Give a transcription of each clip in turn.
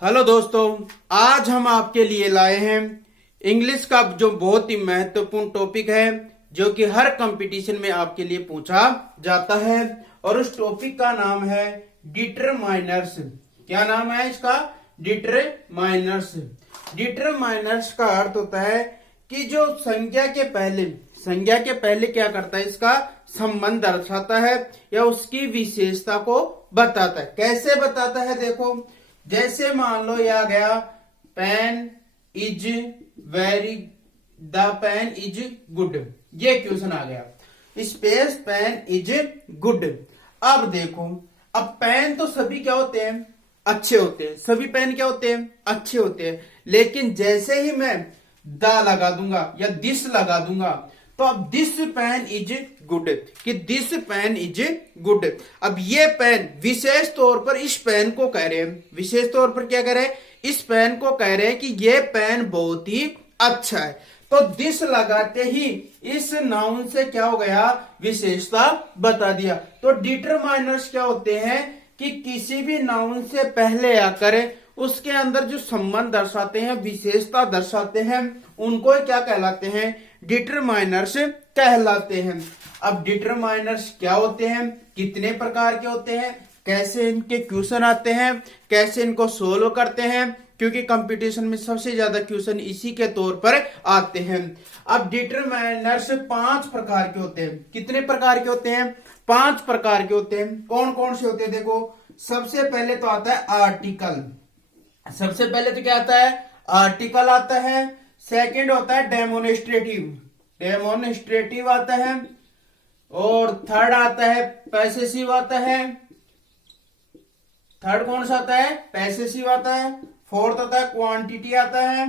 Hello दोस्तों, आज हम आपके लिए लाए हैं इंग्लिश का जो बहुत ही महत्वपूर्ण टॉपिक है, जो कि हर कंपटीशन में आपके लिए पूछा जाता है। और उस टॉपिक का नाम है डिटरमाइनर्स। क्या नाम है इसका? डिटरमाइनर्स। डिटरमाइनर्स का अर्थ होता है कि जो संख्या के पहले क्या करता है, इसका संबंध दर्शाता है या उसकी विशेषता को बताता है। कैसे बताता है? देखो, जैसे मान लो यह आ गया pen is very, the pen is good, ये क्वेश्चन आ गया। Space pen is good. अब देखो, अब पेन तो सभी क्या होते हैं? अच्छे होते हैं। सभी पेन क्या होते हैं? अच्छे होते हैं। लेकिन जैसे ही मैं द लगा दूंगा या दिस लगा दूंगा, तो अब दिस पेन इज गुड, कि दिस पेन इज गुड। अब ये पेन विशेष तौर पर इस पेन को कह रहे हैं, विशेष तौर पर क्या कह रहे हैं? इस पेन को कह रहे हैं कि ये पेन बहुत ही अच्छा है। तो दिस लगाते ही इस नाउन से क्या हो गया? विशेषता बता दिया। तो डिटरमाइनर्स क्या होते हैं कि किसी भी नाउन से पहले आकर उसके अंदर जो संबंध दर्शाते हैं, विशेषता दर्शाते हैं, उनको क्या कहलाते हैं? डिटरमाइनर्स कहलाते हैं। अब डिटरमाइनर्स क्या होते हैं, कितने प्रकार के होते हैं, कैसे इनके क्वेश्चन आते हैं, कैसे इनको सोल्व करते हैं, क्योंकि कंपटीशन में सबसे ज्यादा क्वेश्चन इसी के तौर पर आते हैं। अब डिटरमाइनर्स 5 प्रकार के होते हैं। कितने प्रकार के होते हैं? 5 प्रकार के होते हैं। कौन कौन से होते हैं? देखो, सबसे पहले तो आता है आर्टिकल। सबसे पहले तो क्या आता है? आर्टिकल आता है। सेकंड होता है डेमोन्स्ट्रेटिव, डेमोन्स्ट्रेटिव आता है। और थर्ड आता है पैसेसिव आता है। थर्ड कौन सा आता है? पैसेसिव आता है। फोर्थ आता है क्वांटिटी आता है।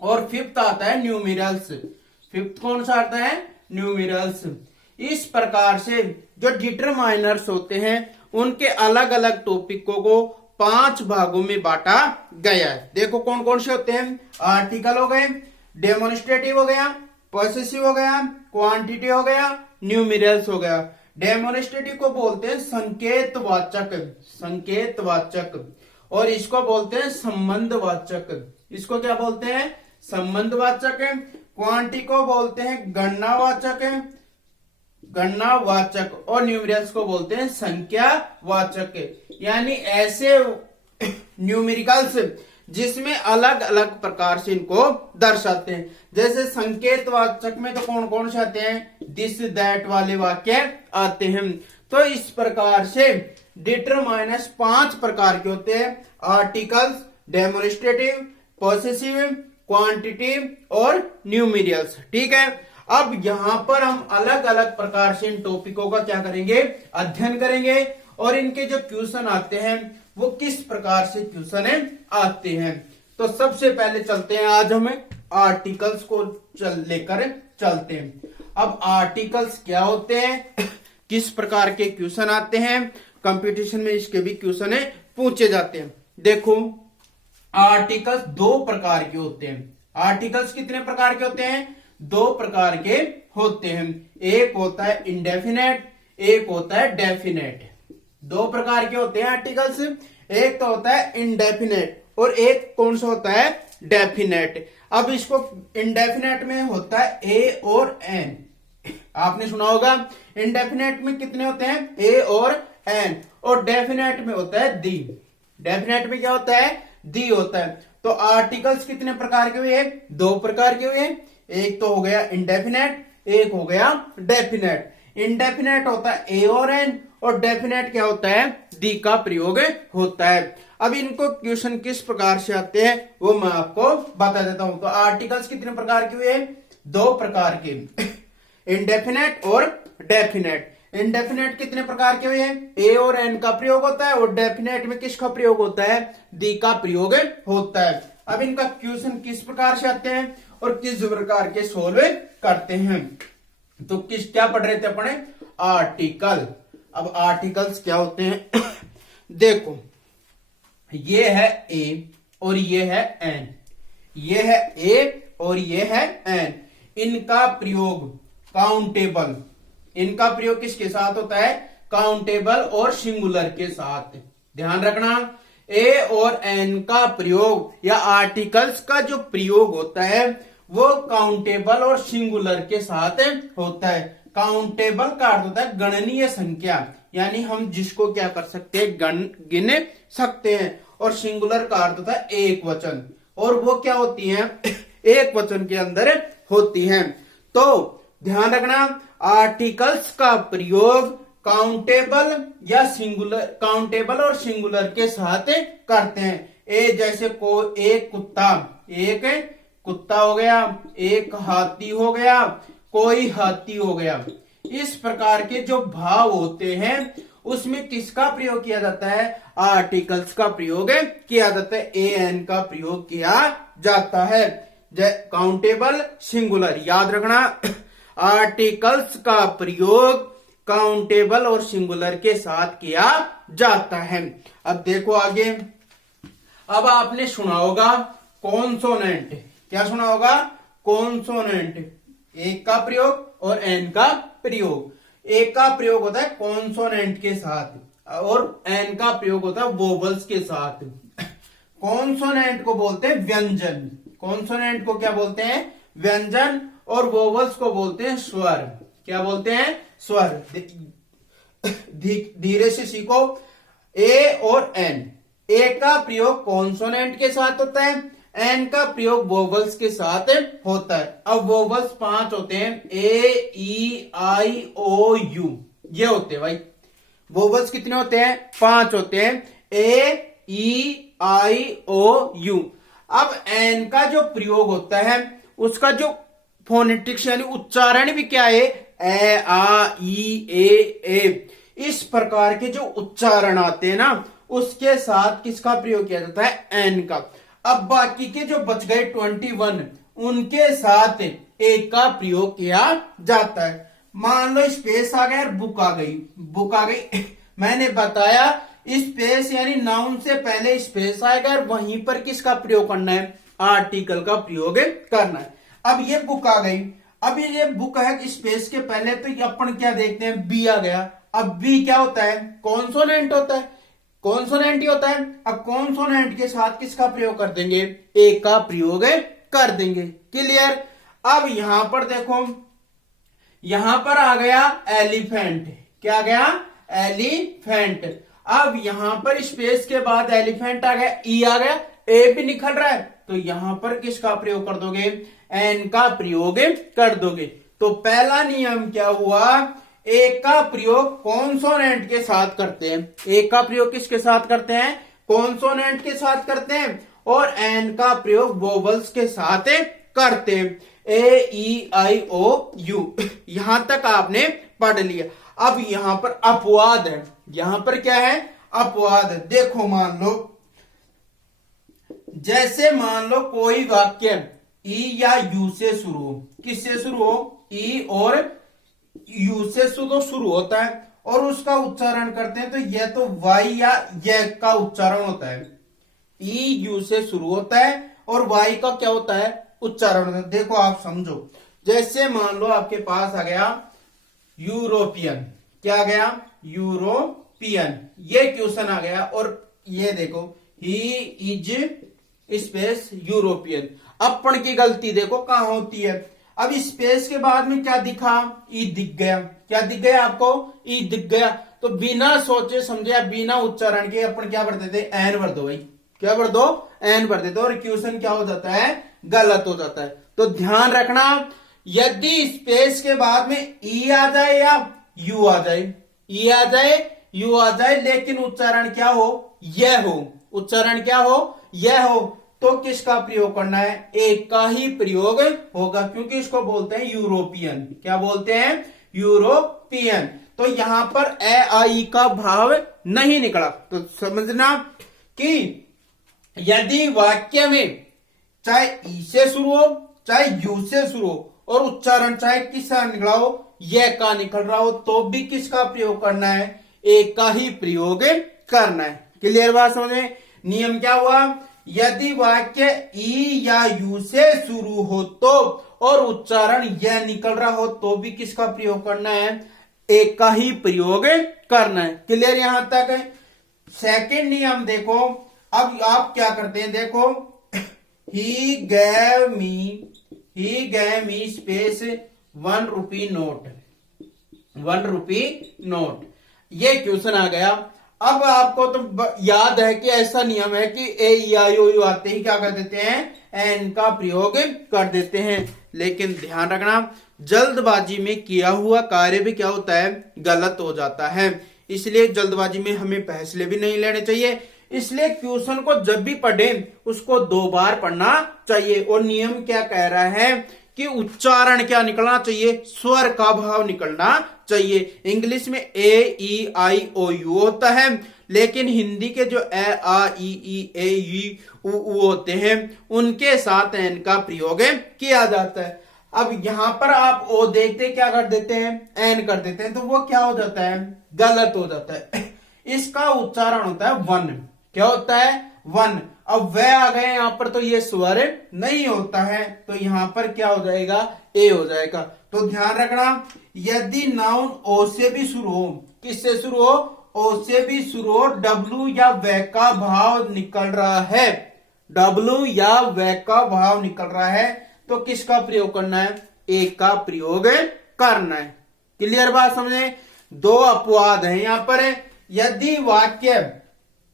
और फिफ्थ आता है न्यूमेरल्स। फिफ्थ कौन सा आता है? न्यूमेरल्स। इस प्रकार से जो डिटरमाइनर्स होते हैं, उनके अलग अलग टॉपिकों को 5 भागों में बांटा गया है। देखो कौन कौन से होते हैं? आर्टिकल हो गए, डेमोन्स्ट्रेटिव हो गया, पॉसेसिव हो गया, क्वांटिटी हो गया, न्यूमेरल्स हो गया। डेमोन्स्ट्रेटिव को बोलते हैं संकेतवाचक, संकेतवाचक। और इसको बोलते हैं संबंधवाचक। इसको क्या बोलते हैं? संबंधवाचक। क्वांटिटी को बोलते हैं गणनावाचक, गणनावाचक। और न्यूमेरल्स को बोलते हैं संख्यावाचक। यानी ऐसे न्यूमेरिकल्स जिसमें अलग अलग प्रकार से इनको दर्शाते हैं। जैसे संकेतवाचक में तो कौन कौन से आते हैं? दिस दैट वाले वाक्य आते हैं। तो इस प्रकार से डिटरमाइनर्स 5 प्रकार के होते हैं: आर्टिकल्स, डेमोन्स्ट्रेटिव, पॉसेसिव, क्वांटिटिव और न्यूमेरिकल्स। ठीक है। अब यहां पर हम अलग अलग प्रकार से इन टॉपिकों का क्या करेंगे? अध्ययन करेंगे। और इनके जो क्वेश्चन आते हैं वो किस प्रकार से क्वेश्चन आते हैं। तो सबसे पहले चलते हैं, आज हमें आर्टिकल्स को लेकर चलते हैं। अब आर्टिकल्स क्या होते हैं, किस प्रकार के क्वेश्चन आते हैं, कंपटीशन में इसके भी क्वेश्चन पूछे जाते हैं। देखो, आर्टिकल्स 2 प्रकार के होते हैं। आर्टिकल्स कितने प्रकार के होते हैं? 2 प्रकार के होते हैं। एक होता है इंडेफिनेट, एक होता है डेफिनेट। 2 प्रकार के होते हैं आर्टिकल्स। एक तो होता है इंडेफिनेट और एक कौन सा होता है? डेफिनेट। अब इसको इंडेफिनेट में होता है ए और एन। आपने सुना होगा, इंडेफिनेट में कितने होते हैं? ए और एन। और डेफिनेट में होता है दी। डेफिनेट में क्या होता है? दी होता है। तो आर्टिकल्स कितने प्रकार के हुए? 2 प्रकार के हुए। एक तो हो गया इंडेफिनेट, एक हो गया डेफिनेट। इंडेफिनेट होता है ए और एन, और डेफिनेट क्या होता है? दी का प्रयोग होता है। अब इनको क्वेश्चन किस प्रकार से आते हैं वो मैं आपको बता देता हूं। तो आर्टिकल्स कितने प्रकार के हुए? 2 प्रकार के, इंडेफिनेट और डेफिनेट। इंडेफिनेट कितने प्रकार के हुए? ए और एन का प्रयोग होता है। और डेफिनेट में किसका प्रयोग होता है? दी का प्रयोग होता है। अब इनका क्वेश्चन किस प्रकार से आते हैं और किस प्रकार के सोल्व करते हैं। तो क्या पढ़ रहे थे अपने? आर्टिकल। अब आर्टिकल्स क्या होते हैं? देखो, ये है ए और ये है एन, ये है ए और ये है एन। इनका प्रयोग काउंटेबल, इनका प्रयोग किसके साथ होता है? काउंटेबल और सिंगुलर के साथ। ध्यान रखना, ए और एन का प्रयोग या आर्टिकल्स का जो प्रयोग होता है वो काउंटेबल और सिंगुलर के साथ होता है। काउंटेबल का अर्थ होता है गणनीय संख्या, यानी हम जिसको क्या कर सकते हैं, गिन सकते हैं। और सिंगुलर का अर्थ होता है एक वचन, और वो क्या होती है, एक वचन के अंदर होती हैं। तो ध्यान रखना, आर्टिकल्स का प्रयोग काउंटेबल या सिंगुलर, काउंटेबल और सिंगुलर के साथ करते हैं। जैसे को एक कुत्ता हो गया, एक हाथी हो गया, कोई हाथी हो गया। इस प्रकार के जो भाव होते हैं उसमें किसका प्रयोग किया जाता है, आर्टिकल्स का प्रयोग किया जाता है, ए एन का प्रयोग किया जाता है। काउंटेबल सिंगुलर याद रखना, आर्टिकल्स का प्रयोग काउंटेबल और सिंगुलर के साथ किया जाता है। अब देखो आगे, अब आपने सुना होगा कॉन्सोनेंट। क्या सुना होगा, कॉन्सोनेंट। एक का प्रयोग और एन का प्रयोग। एक का प्रयोग होता है कॉन्सोनेंट के साथ और एन का प्रयोग होता है वोवल्स के साथ। कॉन्सोनेंट को बोलते हैं व्यंजन, कॉन्सोनेंट को क्या बोलते हैं, व्यंजन, और वोवल्स को बोलते हैं स्वर। क्या बोलते हैं, स्वर। धीरे से सीखो। ए और एन, ए का प्रयोग कॉन्सोनेंट के साथ होता है, एन का प्रयोग वोवल्स के साथ होता है। अब वोवल्स 5 होते हैं, ए ई आई ओ यू, ये होते हैं भाई। वोवल्स कितने होते हैं, 5 होते हैं, ए ई आई ओ यू। अब एन का जो प्रयोग होता है उसका जो फोनेटिक्स यानी उच्चारण भी क्या है, ए आ ई ए। इस प्रकार के जो उच्चारण आते हैं ना उसके साथ किसका प्रयोग किया जाता है, एन का। अब बाकी के जो बच गए 21 उनके साथ एक का प्रयोग किया जाता है। मान लो स्पेस आ गया और बुक आ गई। मैंने बताया स्पेस यानी नाउन से पहले स्पेस आएगा और वहीं पर किसका प्रयोग करना है, आर्टिकल का प्रयोग करना है। अब ये बुक आ गई, अब ये बुक है स्पेस के पहले, तो अपन क्या देखते हैं, बी आ गया। अब बी क्या होता है, कॉन्सोनेंट होता है, कॉन्सोनेंट ही होता है। अब कॉन्सोनेंट के साथ किसका प्रयोग कर देंगे, ए का प्रयोग कर देंगे। क्लियर। अब यहां पर देखो, यहां पर आ गया एलिफेंट। क्या आ गया, एलिफेंट। अब यहां पर स्पेस के बाद एलिफेंट आ गया, ई आ गया, ए भी निकल रहा है, तो यहां पर किसका प्रयोग कर दोगे, एन का प्रयोग कर दोगे। तो पहला नियम क्या हुआ, ए का प्रयोग कॉन्सोनेंट के साथ करते हैं। ए का प्रयोग किसके साथ करते हैं, कॉन्सोनेंट के साथ करते हैं, और एन का प्रयोग वोवल्स के साथ करते हैं, ए ई आई ओ यू। यहां तक आपने पढ़ लिया। अब यहां पर अपवाद है, यहां पर क्या है, अपवाद है। देखो मान लो, जैसे मान लो कोई वाक्य ई या यू से शुरू हो, किससे शुरू हो, ई और यू से शुरू होता है, और उसका उच्चारण करते हैं तो यह तो वाई या यह का उच्चारण होता है। ई यू से शुरू होता है और वाई का क्या होता है, उच्चारण होता है। देखो आप समझो, जैसे मान लो आपके पास आ गया यूरोपियन। क्या आ गया, यूरोपियन। ये क्वेश्चन आ गया, और ये देखो ही इज स्पेस यूरोपियन। अपन की गलती देखो कहां होती है। अब स्पेस के बाद में क्या दिखा, ई दिख गया। क्या दिख गया आपको, ई दिख गया। तो बिना सोचे समझे, बिना उच्चारण के अपन क्या भर देते, एन भर दो भाई। क्या भर दो, एन भर देते, और क्वेश्चन क्या हो जाता है, गलत हो जाता है। तो ध्यान रखना, यदि स्पेस के बाद में ई आ जाए या यू आ जाए, ई आ जाए यू आ जाए, लेकिन उच्चारण क्या हो, यह हो, उच्चारण क्या हो, यह हो, तो किसका प्रयोग करना है, एक का ही प्रयोग होगा, क्योंकि इसको बोलते हैं यूरोपियन। क्या बोलते हैं, यूरोपियन। तो यहां पर ए आई का भाव नहीं निकला। तो समझना कि यदि वाक्य में चाहे ई से शुरू हो चाहे यू से शुरू हो, और उच्चारण चाहे किसका निकला हो, यह का निकल रहा हो, तो भी किसका प्रयोग करना है, एक का ही प्रयोग करना है। क्लियर बात समझ में। नियम क्या हुआ, यदि वाक्य ई या यू से शुरू हो तो, और उच्चारण यह निकल रहा हो, तो भी किसका प्रयोग करना है, एक का ही प्रयोग करना है। क्लियर यहां तक है। सेकंड नियम देखो, अब आप क्या करते हैं, देखो, he gave me space 1 rupee note, 1 rupee note, ये क्वेश्चन आ गया। अब आपको तो याद है कि ऐसा नियम है कि ए ई आई ओ यू आते ही क्या कर देते हैं, एन का प्रयोग कर देते हैं। लेकिन ध्यान रखना, जल्दबाजी में किया हुआ कार्य भी क्या होता है, गलत हो जाता है। इसलिए जल्दबाजी में हमें फैसले भी नहीं लेने चाहिए। इसलिए क्वेश्चन को जब भी पढ़े उसको 2 बार पढ़ना चाहिए। और नियम क्या कह रहा है कि उच्चारण क्या निकलना चाहिए, स्वर का भाव निकलना चाहिए। इंग्लिश में ए ई आई ओ यू होता है, लेकिन हिंदी के जो ए आ ई ए ई उ होते हैं उनके साथ एन का प्रयोग किया जाता है। अब यहां पर आप ओ देखते क्या कर देते हैं, एन कर देते हैं, तो वो क्या हो जाता है, गलत हो जाता है। इसका उच्चारण होता है वन, क्या होता है, वन। अब वह आ गए यहां पर, तो ये स्वर नहीं होता है, तो यहां पर क्या हो जाएगा, ए हो जाएगा। तो ध्यान रखना, यदि नाउन ओ से भी शुरू हो, किससे शुरू हो, ओ से भी शुरू हो, डब्लू या वे का भाव निकल रहा है, डब्लू या वे का भाव निकल रहा है, तो किसका प्रयोग करना है, ए का प्रयोग करना है। क्लियर बात समझे। 2 अपवाद है यहां पर।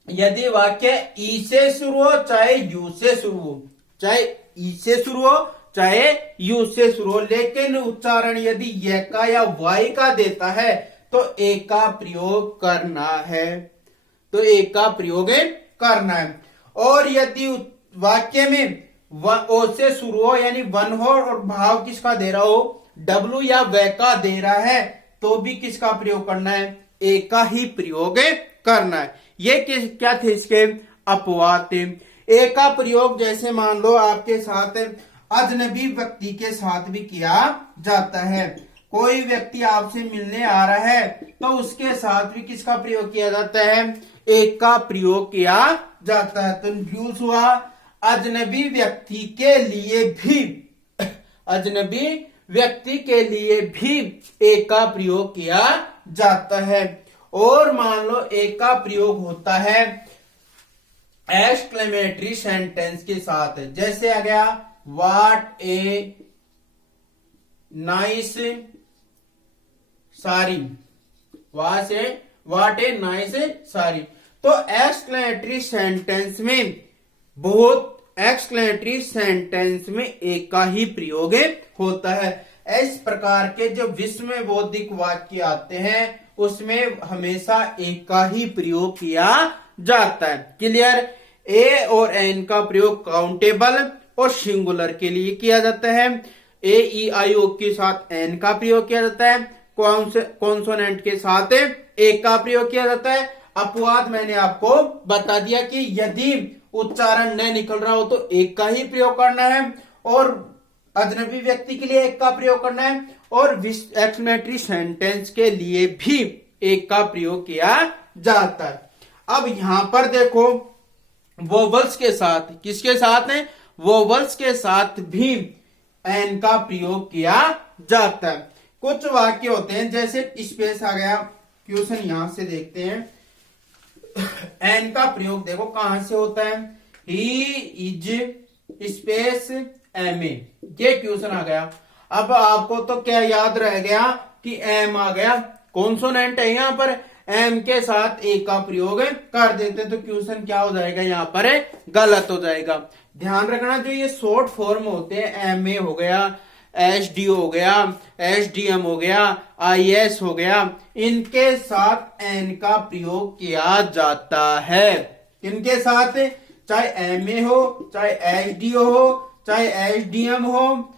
यदि वाक्य ई से शुरू हो चाहे यू से शुरू हो, चाहे ई से शुरू हो चाहे यू से शुरू हो, लेकिन उच्चारण यदि य का या वाई का देता है तो ए का प्रयोग करना है, तो ए का प्रयोग करना है। और यदि वाक्य में ओ से शुरू हो यानी वन हो और भाव किसका दे रहा हो, डब्लू या वे का दे रहा है, तो भी किसका प्रयोग करना है, ए का ही प्रयोग करना है। ये क्या थे, इसके अपवाद थे। ए का प्रयोग जैसे मान लो आपके साथ अजनबी व्यक्ति के साथ भी किया जाता है। कोई व्यक्ति आपसे मिलने आ रहा है तो उसके साथ भी किसका प्रयोग किया जाता है, ए का प्रयोग किया जाता है। तो यूज हुआ अजनबी व्यक्ति के लिए भी, अजनबी व्यक्ति के लिए भी ए का प्रयोग किया जाता है। और मान लो ए का प्रयोग होता है एक्सक्लेमेटरी सेंटेंस के साथ, जैसे आ गया व्हाट ए नाइस सारी, व्हाट ए नाइस सारी। तो एक्सक्लेमेटरी सेंटेंस में एक्सक्लेमेटरी सेंटेंस में ए का ही प्रयोग होता है। इस प्रकार के जो विश्व में बौद्धिक वाक्य आते हैं उसमें हमेशा ए का ही प्रयोग किया जाता है। क्लियर। ए और एन का प्रयोग काउंटेबल और सिंगुलर के लिए किया जाता है। ए ई आई ओ के साथ एन का प्रयोग किया जाता है, कॉन्सोनेंट के साथ ए का प्रयोग किया जाता है। अपवाद मैंने आपको बता दिया कि यदि उच्चारण न निकल रहा हो तो एक का ही प्रयोग करना है, और अजनबी व्यक्ति के लिए एक का प्रयोग करना है, और एक्सक्लेमेटरी सेंटेंस के लिए भी एक का प्रयोग किया जाता है। अब यहां पर देखो वोवल्स के साथ, किसके साथ है, वोवल्स के साथ भी एन का प्रयोग किया जाता है। कुछ वाक्य होते हैं जैसे स्पेस आ गया, क्वेश्चन यहां से देखते हैं। एन का प्रयोग देखो कहां से होता है, he is space M A, ये क्वेश्चन आ गया। अब आपको तो क्या याद रह गया कि एम आ गया, कॉन्सोनेंट है यहां पर, एम के साथ ए का प्रयोग कर देते तो क्वेश्चन क्या हो जाएगा, यहां पर गलत हो जाएगा। ध्यान रखना जो ये शॉर्ट फॉर्म होते हैं, एम ए हो गया, एच डी हो गया, एच डी एम हो गया, आई एस हो गया, इनके साथ एन का प्रयोग किया जाता है। इनके साथ चाहे एम ए हो, चाहे एच डी हो, चाहे एच डी एम हो,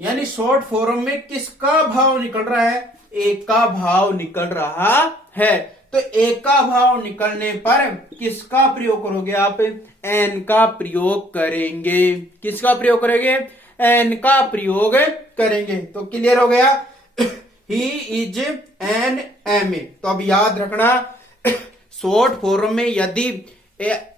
यानी शॉर्ट फॉर्म में किसका भाव निकल रहा है, एक का भाव निकल रहा है। तो एक का भाव निकलने पर किसका प्रयोग करोगे आप, एन का प्रयोग करेंगे। किसका प्रयोग करेंगे, एन का प्रयोग करेंगे। तो क्लियर हो गया, he is an M A. तो अब याद रखना शॉर्ट फॉर्म में यदि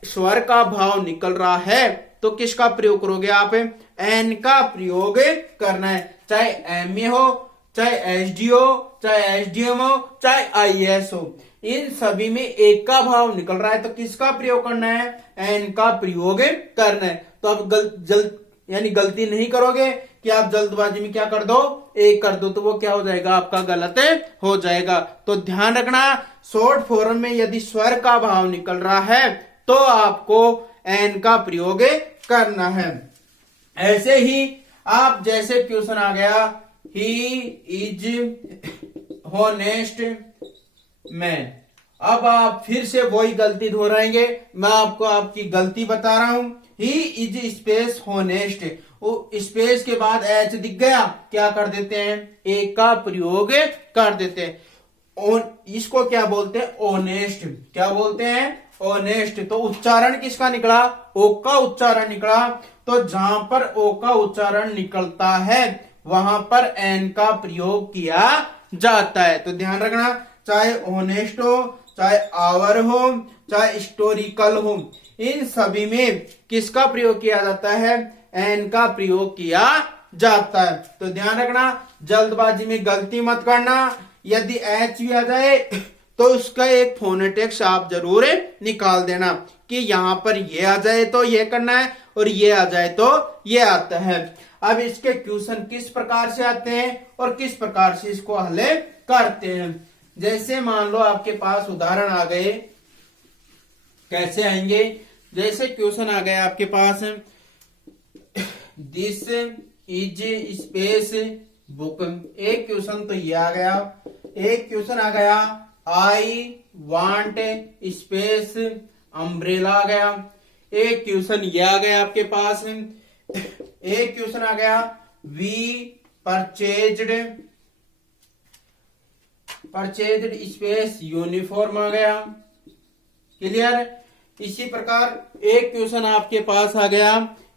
स्वर का भाव निकल रहा है तो किसका प्रयोग करोगे आप, एन का प्रयोग करना है। चाहे एम ए हो, चाहे एच डी हो, चाहे एच डी एम हो, चाहे आई एस हो, इन सभी में एक का भाव निकल रहा है तो किसका प्रयोग करना है, एन का प्रयोग करना है। तो अब यानी गलती नहीं करोगे कि आप जल्दबाजी में क्या कर दो, एक कर दो, तो वो क्या हो जाएगा, आपका गलत हो जाएगा। तो ध्यान रखना, शॉर्ट फॉर्म में यदि स्वर का भाव निकल रहा है तो आपको एन का प्रयोग करना है। ऐसे ही आप जैसे क्वेश्चन आ गया, ही इज होनेस्ट मैन, अब आप फिर से वही गलती दोहराएंगे। मैं आपको आपकी गलती बता रहा हूं। ही इज स्पेस होनेस्ट, स्पेस के बाद एच दिख गया, क्या कर देते हैं, एक का प्रयोग कर देते हैं। इसको क्या बोलते हैं, ऑनेस्ट। क्या बोलते हैं, ऑनेस्ट। तो उच्चारण किसका निकला, ओ का उच्चारण निकला। तो जहां पर ओ का उच्चारण निकलता है वहां पर एन का प्रयोग किया जाता है। तो ध्यान रखना, चाहे ऑनेस्ट हो, चाहे आवर हो, चाहे हिस्टोरिकल हो, इन सभी में किसका प्रयोग किया जाता है, एन का प्रयोग किया जाता है। तो ध्यान रखना, जल्दबाजी में गलती मत करना। यदि एच भी आ जाए तो उसका एक फोनेटिक्स आप जरूर निकाल देना कि यहां पर ये आ जाए तो ये करना है और ये आ जाए तो ये आता है। अब इसके क्वेश्चन किस प्रकार से आते हैं और किस प्रकार से इसको हल करते हैं। जैसे मान लो आपके पास उदाहरण आ गए, कैसे आएंगे, जैसे क्वेश्चन आ गया आपके पास, दिस इज स्पेस बुक। एक क्वेश्चन तो ये आ गया, एक क्वेश्चन आ गया, आई वांट स्पेस अम्ब्रेला आ गया। एक क्वेश्चन ये आ गया आपके पास, एक क्वेश्चन आ गया, वी परचेज्ड स्पेस यूनिफॉर्म आ गया। क्लियर। इसी प्रकार एक क्वेश्चन आपके पास आ गया,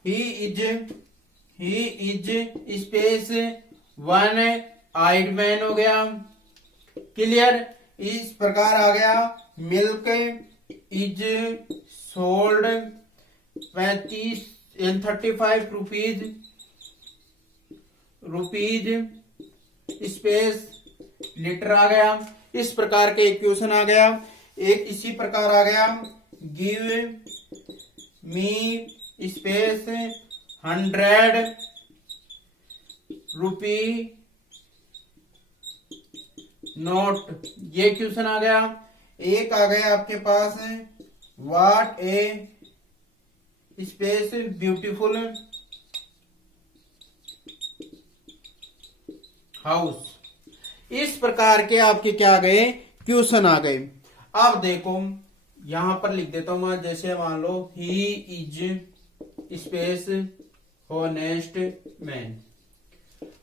he is space one eyed man हो गया। क्लियर। इस प्रकार आ गया, milk is sold 35 rupees space litre आ गया। इस प्रकार के एक क्वेश्चन आ गया। एक इसी प्रकार आ गया, give me space 100 rupee note, ये क्वेश्चन आ गया। एक आ गया आपके पास, what a space beautiful house. इस प्रकार के आपके क्या आ गए, क्वेश्चन आ गए। अब देखो यहां पर लिख देता हूं मैं, जैसे मान लो, he is space honest man.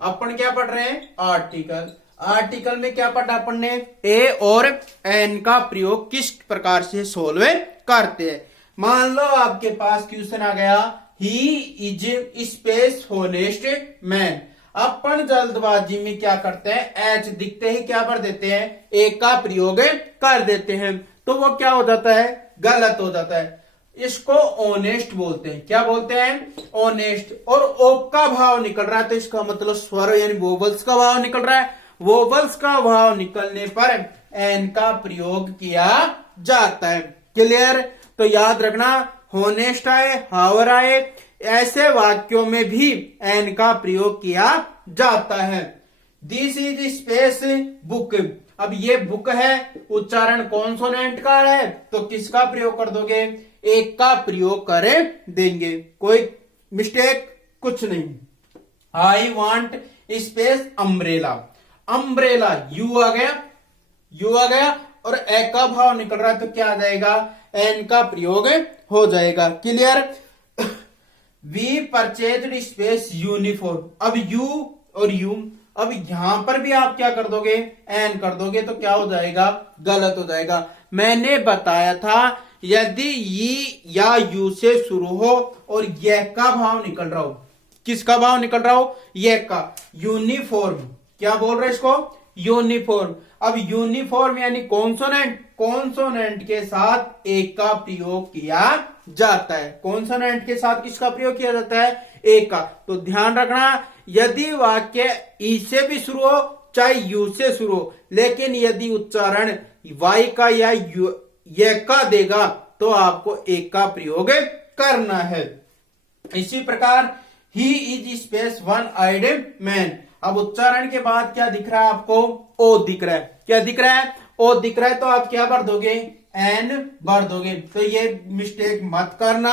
अपन क्या पढ़ रहे हैं, आर्टिकल। आर्टिकल में क्या पढ़ा अपन ने, ए और एन का प्रयोग किस प्रकार से सोल्व करते हैं। मान लो आपके पास क्वेश्चन आ गया, he is space honest man. अपन जल्दबाजी में क्या करते हैं, एच दिखते ही क्या कर देते हैं, एक का प्रयोग कर देते हैं, तो वो क्या हो जाता है, गलत हो जाता है। इसको ऑनेस्ट बोलते हैं। क्या बोलते हैं, ऑनेस्ट। और ओ का भाव निकल रहा है तो इसका मतलब स्वर यानी वोवल्स का भाव निकल रहा है। वोवल्स का भाव निकलने पर एन का प्रयोग किया जाता है। क्लियर। तो याद रखना, होनेस्ट आए, हावर आए, ऐसे वाक्यों में भी एन का प्रयोग किया जाता है। This is space book. अब ये बुक है, उच्चारण कॉन्सोनेंट का है तो किसका प्रयोग कर दोगे, एक का प्रयोग कर देंगे, कोई मिस्टेक कुछ नहीं। I want space umbrella. Umbrella U आ गया, यू आ गया और ए का भाव निकल रहा है तो क्या आ जाएगा, एन का प्रयोग हो जाएगा। Clear. We purchased space uniform. अब यू और यू, अब यहां पर भी आप क्या कर दोगे, एन कर दोगे तो क्या हो जाएगा, गलत हो जाएगा। मैंने बताया था यदि ई या यू से शुरू हो और यह का भाव निकल रहा हो, किसका भाव निकल रहा हो, यह का, यूनिफॉर्म। क्या बोल रहे इसको, यूनिफॉर्म। अब यूनिफॉर्म यानी कॉन्सोनेंट, कॉन्सोनेंट के साथ एक का प्रयोग किया जाता है। कॉन्सोनेंट के साथ किसका प्रयोग किया जाता है, एक का। तो ध्यान रखना, यदि वाक्य ई से भी शुरू हो चाहे यू से शुरू हो, लेकिन यदि उच्चारण वाई का या य का देगा तो आपको एक का प्रयोग करना है। इसी प्रकार he is space one eyed man. अब उच्चारण के बाद क्या दिख रहा है आपको? ओ दिख रहा है। क्या दिख रहा है? ओ दिख रहा है। तो आप क्या भर दोगे? एन भर दोगे। तो ये मिस्टेक मत करना।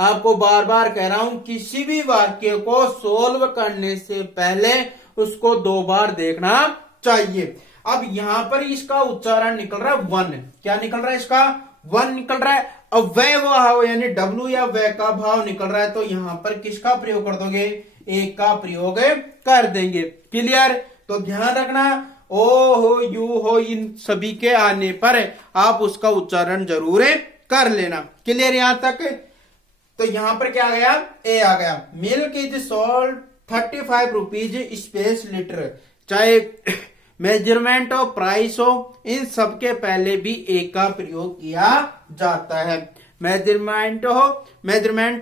आपको बार बार कह रहा हूं, किसी भी वाक्य को सोल्व करने से पहले उसको 2 बार देखना चाहिए। अब यहां पर इसका उच्चारण निकल रहा है वन। क्या निकल रहा है? इसका वन निकल रहा है। अब वह भाव यानी डब्ल्यू या वह का भाव निकल रहा है, तो यहां पर किसका प्रयोग कर दोगे? एक का प्रयोग कर देंगे। क्लियर? तो ध्यान रखना, ओ हो, यू हो, इन सभी के आने पर आप उसका उच्चारण जरूर कर लेना। क्लियर यहां तक? तो यहां पर क्या आ गया? ए आ गया। Milk is sold 35 rupees space litre. चाहे मेजरमेंट हो, प्राइस हो, इन सब के पहले भी एक का प्रयोग किया जाता है। मेजरमेंट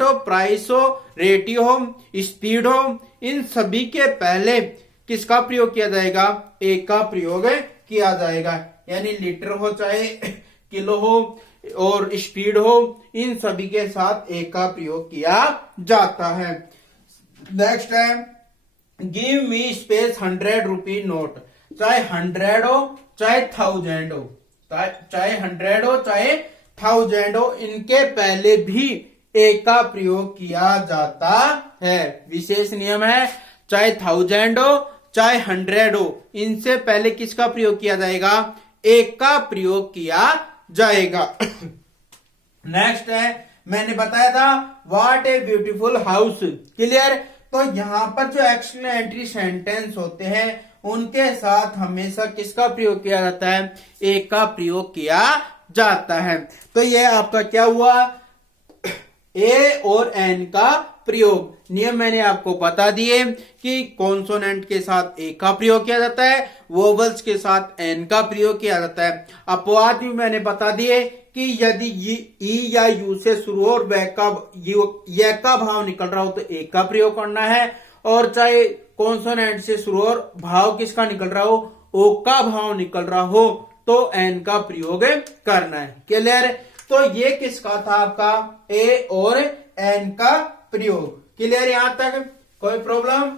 हो, प्राइस हो, रेटियो हो, स्पीड हो, इन सभी के पहले किसका प्रयोग किया जाएगा? एक का प्रयोग किया जाएगा। यानी लीटर हो चाहे किलो हो और स्पीड हो, इन सभी के साथ एक का प्रयोग किया जाता है। नेक्स्ट है, give me space 100 rupee note. चाहे 100 हो चाहे 1000 हो, चाहे 100 हो चाहे 1000 हो, इनके पहले भी एक का प्रयोग किया जाता है। विशेष नियम है, चाहे 1000 हो चाहे 100 हो, इनसे पहले किसका प्रयोग किया जाएगा? एक का प्रयोग किया जाएगा। नेक्स्ट है, मैंने बताया था what a beautiful house. Clear? तो यहां पर जो एक्सक्लेमेटरी सेंटेंस होते हैं उनके साथ हमेशा किसका प्रयोग किया जाता है? एक का प्रयोग किया जाता है। तो ये आपका क्या हुआ? ए और एन का प्रयोग। नियम मैंने आपको बता दिए कि कॉन्सोनेंट के साथ ए का प्रयोग किया जाता है, वोवल्स के साथ एन का प्रयोग किया जाता है। अपवाद भी मैंने बता दिए कि यदि ई या यू से शुरू हो और य का भाव निकल रहा हो तो ए का प्रयोग करना है, और चाहे कॉन्सोनेंट से शुरू और भाव किसका निकल रहा हो? ओ का भाव निकल रहा हो तो एन का प्रयोग करना है। क्लियर? तो ये किसका था आपका? ए और एन का प्रयोग। क्लियर यहां तक? कोई प्रॉब्लम?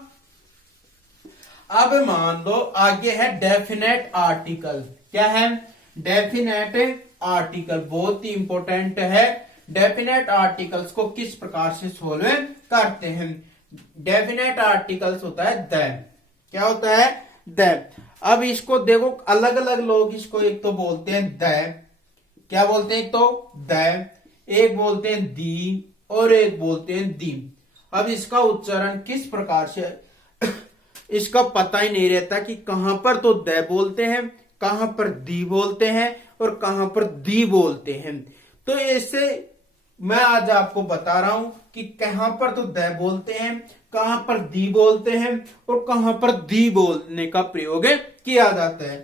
अब मान लो आगे है डेफिनेट आर्टिकल। क्या है? डेफिनेट आर्टिकल बहुत ही इंपॉर्टेंट है। डेफिनेट आर्टिकल्स को किस प्रकार से सोल्व करते हैं? डेफिनेट आर्टिकल्स होता है द। क्या होता है? द। अब इसको देखो, अलग अलग लोग इसको एक तो बोलते हैं द। क्या बोलते हैं? एक तो द, एक बोलते हैं दी, और एक बोलते हैं दी। अब इसका उच्चारण किस प्रकार से इसका पता ही नहीं रहता कि कहां पर तो द बोलते हैं, कहां पर दी बोलते हैं और कहां पर दी बोलते हैं। तो ऐसे मैं आज आपको बता रहा हूं कि कहां पर तो द बोलते हैं, कहां पर दी बोलते हैं और कहां पर दी बोलने का प्रयोग किया जाता है।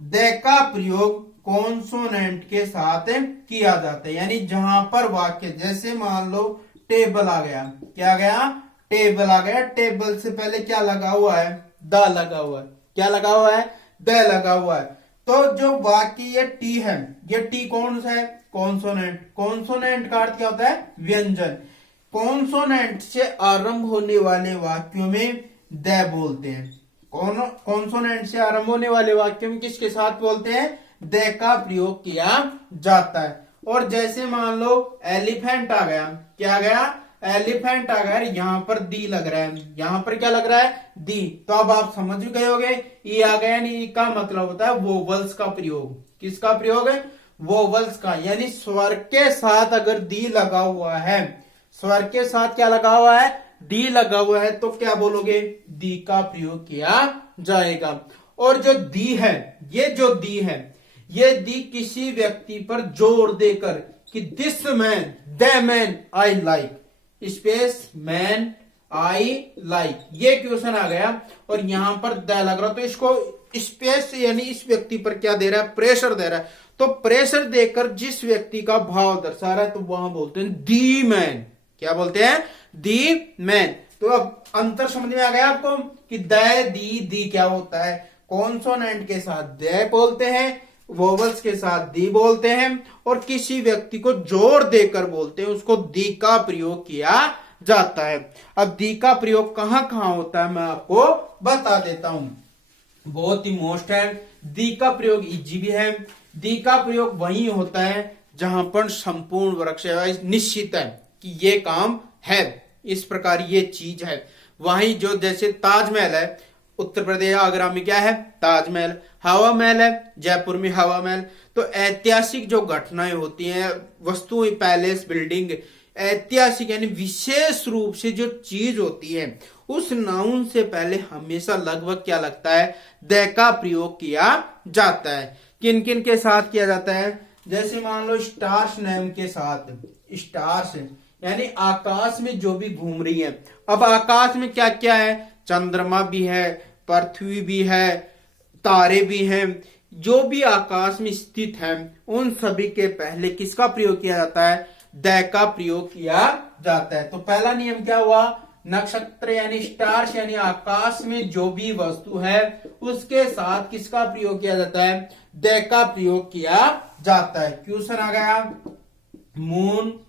द का प्रयोग कॉन्सोनेंट के साथ किया जाता है, यानी जहां पर वाक्य, जैसे मान लो टेबल आ गया। क्या आ गया? टेबल आ गया। टेबल से पहले क्या लगा हुआ है? द लगा हुआ है। क्या लगा हुआ है? द लगा हुआ है। तो जो वाक्य ये टी है, ये टी कौन सा है? कॉन्सोनेंट। कॉन्सोनेंट का अर्थ क्या होता है? व्यंजन। कॉन्सोनेंट से आरंभ होने वाले वाक्यों में द बोलते हैं। कॉन्सोनेंट से आरंभ होने वाले वाक्यों में किसके साथ बोलते हैं? द का प्रयोग किया जाता है। और जैसे मान लो एलिफेंट आ गया। क्या आ गया? एलिफेंट आ गया। यहां पर दी लग रहा है, यहां पर क्या लग रहा है? दी। तो अब आप समझ गए होगे, ई आ गया, यानी ई का मतलब होता है वोवल्स का प्रयोग। किसका प्रयोग है? वोवल्स का। यानी स्वर के साथ अगर दी लगा हुआ है, स्वर के साथ क्या लगा हुआ है? दी लगा हुआ है, तो क्या बोलोगे? दी का प्रयोग किया जाएगा। और जो दी है, ये जो दी है, ये दी किसी व्यक्ति पर जोर देकर कि this man, the man I like, space man I like, ये क्वेश्चन आ गया और यहां पर द लग रहा, तो इसको स्पेस यानी इस व्यक्ति पर क्या दे रहा है? प्रेशर दे रहा है। तो प्रेशर देकर जिस व्यक्ति का भाव दर्शा रहा है तो वहां बोलते हैं दी मैन। क्या बोलते हैं? The man. तो अब अंतर समझ में आ गया आपको कि द दी दी क्या होता है? कॉन्सोनेंट के साथ दे बोलते हैं, वोवल्स के साथ दी बोलते हैं, और किसी व्यक्ति को जोर देकर बोलते हैं उसको दी का प्रयोग किया जाता है। अब दी का प्रयोग कहां कहां होता है मैं आपको बता देता हूं। बहुत ही मोस्ट है, दी का प्रयोग इजी भी है। दी का प्रयोग वही होता है जहां पर संपूर्ण वृक्ष निश्चित है कि ये काम है, इस प्रकार ये चीज है। वहीं जो जैसे ताजमहल है, उत्तर प्रदेश आगरा में क्या है, ताजमहल। हवा महल है, जयपुर में हवा महल। तो ऐतिहासिक जो घटनाएं होती हैं, वस्तुएं, पैलेस, बिल्डिंग, ऐतिहासिक यानी विशेष रूप से जो चीज होती है, उस नाउन से पहले हमेशा लगभग क्या लगता है, द का प्रयोग किया जाता है। किन किन के साथ किया जाता है, जैसे मान लो स्टार्स नेम के साथ, स्टार्स यानी आकाश में जो भी घूम रही है। अब आकाश में क्या क्या है, चंद्रमा भी है, पृथ्वी भी है, तारे भी हैं, जो भी आकाश में स्थित है, उन सभी के पहले किसका प्रयोग किया जाता है, द का प्रयोग किया जाता है। तो पहला नियम क्या हुआ, नक्षत्र यानी स्टार्स यानी आकाश में जो भी वस्तु है उसके साथ किसका प्रयोग किया जाता है, द का प्रयोग किया जाता है। क्वेश्चन आ गया, मून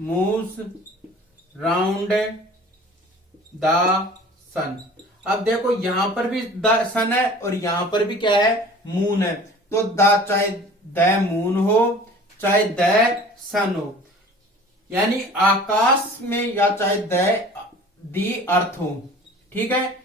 मूव्स राउंड द सन। अब देखो यहां पर भी द सन है और यहां पर भी क्या है, मून है। तो द चाहे द मून हो चाहे द सन हो, यानी आकाश में, या चाहे दी अर्थ हो, ठीक है।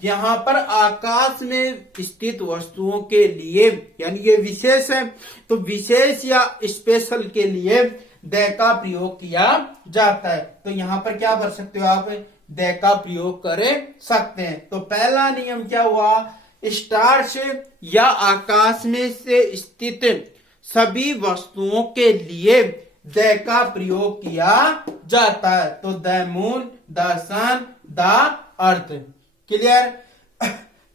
यहां पर आकाश में स्थित वस्तुओं के लिए, यानी ये विशेष है, तो विशेष या स्पेशल के लिए द का प्रयोग किया जाता है। तो यहां पर क्या कर सकते हो आप, द का प्रयोग कर सकते हैं। तो पहला नियम क्या हुआ, स्टार्स या आकाश में से स्थित सभी वस्तुओं के लिए द का प्रयोग किया जाता है। तो the moon, the sun, the earth. Clear.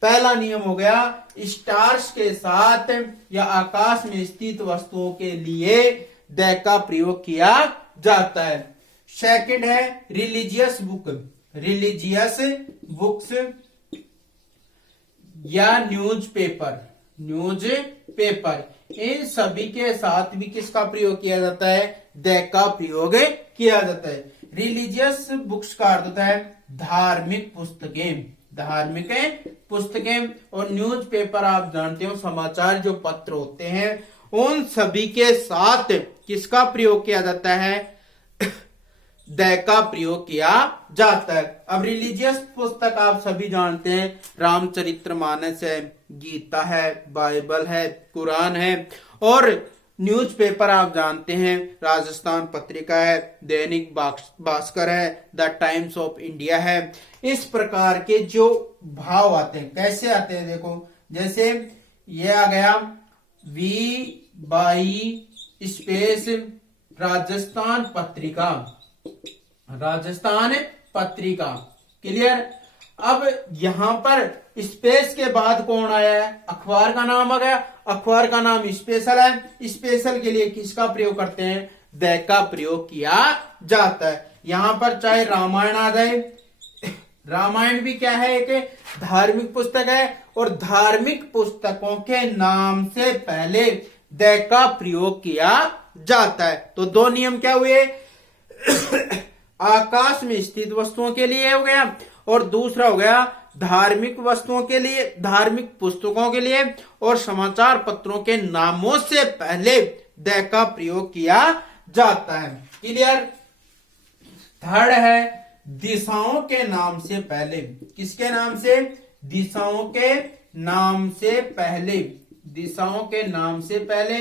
पहला नियम हो गया, स्टार्स के साथ या आकाश में स्थित वस्तुओं के लिए द का प्रयोग किया जाता है। सेकंड है रिलीजियस बुक, रिलीजियस बुक्स या न्यूज़पेपर, न्यूज़पेपर, इन सभी के साथ भी किसका प्रयोग किया जाता है, द का प्रयोग किया जाता है। रिलीजियस बुक्स का अर्थ होता है धार्मिक पुस्तकें, धार्मिक पुस्तकें, और न्यूज़पेपर आप जानते हो समाचार जो पत्र होते हैं, उन सभी के साथ किसका प्रयोग किया जाता है, द का प्रयोग किया जाता है। अब रिलीजियस पुस्तक आप सभी जानते हैं, रामचरितमानस है, गीता है, बाइबल है, कुरान है, और न्यूज़पेपर आप जानते हैं राजस्थान पत्रिका है, दैनिक भास्कर है, द टाइम्स ऑफ इंडिया है। इस प्रकार के जो भाव आते हैं, कैसे आते हैं देखो, जैसे ये आ गया V/स्पेस राजस्थान पत्रिका, राजस्थान पत्रिका। क्लियर। अब यहां पर स्पेस के बाद कौन आया है, अखबार का नाम आ गया, अखबार का नाम स्पेशल है, स्पेशल के लिए किसका प्रयोग करते हैं, द का प्रयोग किया जाता है। यहां पर चाहे रामायण आ जाए, रामायण भी क्या है, एक धार्मिक पुस्तक है, और धार्मिक पुस्तकों के नाम से पहले द का प्रयोग किया जाता है। तो दो नियम क्या हुए, आकाश में स्थित वस्तुओं के लिए हो गया, और दूसरा हो गया धार्मिक वस्तुओं के लिए, धार्मिक पुस्तकों के लिए, और समाचार पत्रों के नामों से पहले द का प्रयोग किया जाता है। क्लियर। थर्ड है दिशाओं के नाम से पहले, किसके नाम से, दिशाओं के नाम से पहले, दिशाओं के नाम से पहले,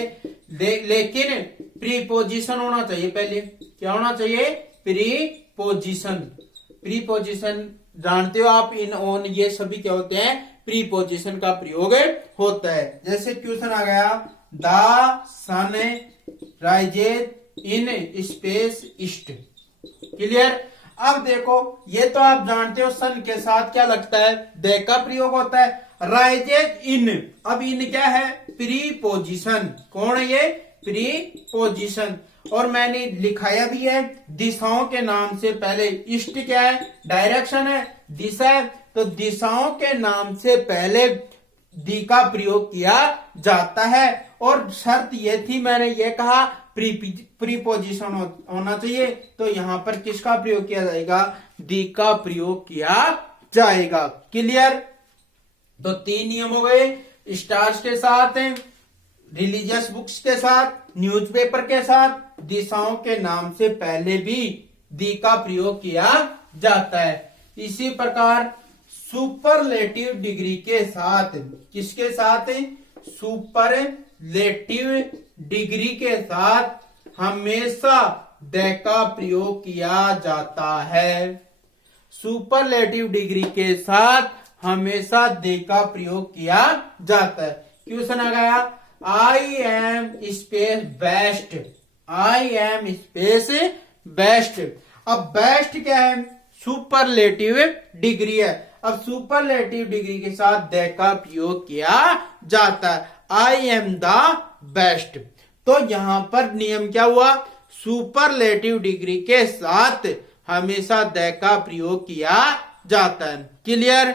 लेकिन प्रीपोजिशन होना चाहिए पहले। क्या होना चाहिए, प्रीपोजिशन। प्रीपोजिशन जानते हो आप, इन ऑन ये सभी क्या होते हैं, प्रीपोजिशन का प्रयोग होता है। जैसे क्वेश्चन आ गया, the sun rises in space east. Clear. अब देखो ये तो आप जानते हो, सन के साथ क्या लगता है, द का प्रयोग होता है। राइजेज इन, अब इन क्या है, प्रीपोजिशन। कौन है ये, प्रीपोजिशन। और मैंने लिखाया भी है, दिशाओं के नाम से पहले, ईस्ट क्या है, डायरेक्शन है, दिशा है, तो दिशाओं के नाम से पहले दी का प्रयोग किया जाता है। और शर्त ये थी, मैंने ये कहा प्रीपोजिशन होना चाहिए, तो यहां पर किसका प्रयोग किया जाएगा? दी का प्रयोग किया जाएगा। क्लियर? तो 3 नियम हो गए, स्टार्स के साथ, रिलीजियस बुक्स के साथ, न्यूज़पेपर के साथ, दिशाओं के नाम से पहले भी दी का प्रयोग किया जाता है। इसी प्रकार सुपरलेटिव डिग्री के साथ, किसके साथ? सुपरलेटिव डिग्री के साथ हमेशा द का प्रयोग किया जाता है। सुपरलेटिव डिग्री के साथ हमेशा दे का प्रयोग किया जाता है। क्वेश्चन आ गया, I am space best, I am space best. अब बेस्ट क्या है? सुपरलेटिव डिग्री है। अब सुपरलेटिव डिग्री के साथ द का प्रयोग किया जाता है, आई एम द बेस्ट। तो यहां पर नियम क्या हुआ? सुपरलेटिव डिग्री के साथ हमेशा द का प्रयोग किया जाता है। क्लियर?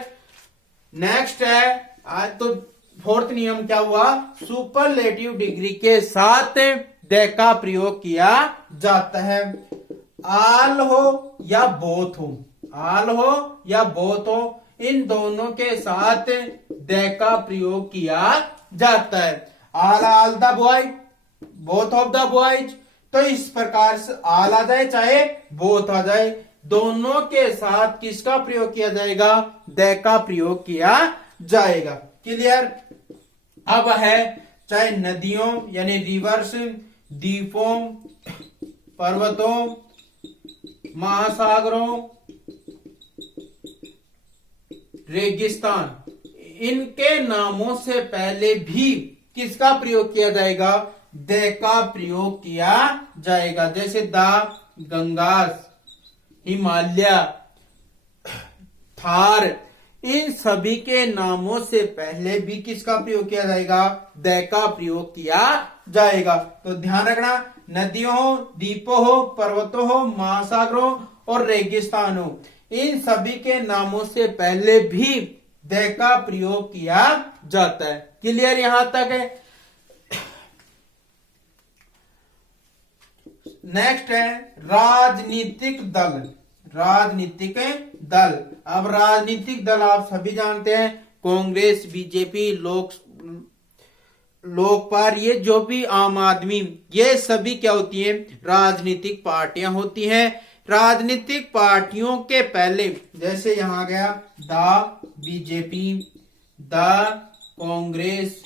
नेक्स्ट है, आज तो 4th नियम क्या हुआ? सुपरलेटिव डिग्री के साथ द का प्रयोग किया जाता है। आल हो या बोथ हो, आल हो या बोथ हो, इन दोनों के साथ द का प्रयोग किया जाता है। All the boy, both of the boys. तो इस प्रकार से आल आ जाए चाहे बोथ आ जाए, दोनों के साथ किसका प्रयोग किया जाएगा? द का प्रयोग किया जाएगा। क्लियर? अब है, चाहे नदियों यानी रिवर्स, द्वीपों, पर्वतों, महासागरों, रेगिस्तान, इनके नामों से पहले भी किसका प्रयोग किया जाएगा? द का प्रयोग किया जाएगा। जैसे द गंगास, हिमालय, थार, इन सभी के नामों से पहले भी किसका प्रयोग किया जाएगा? द का प्रयोग किया जाएगा। तो ध्यान रखना, नदियों हो, द्वीपों हो, पर्वतों हो, महासागरों और रेगिस्तान हो, इन सभी के नामों से पहले भी द का प्रयोग किया जाता है। क्लियर यहां तक है? नेक्स्ट है राजनीतिक दल, राजनीतिक दल। अब राजनीतिक दल आप सभी जानते हैं, कांग्रेस, बीजेपी, लोकपाल, ये जो भी आम आदमी, ये सभी क्या होती हैं? राजनीतिक पार्टियां होती हैं। राजनीतिक पार्टियों के पहले, जैसे यहां गया द बीजेपी, द कांग्रेस,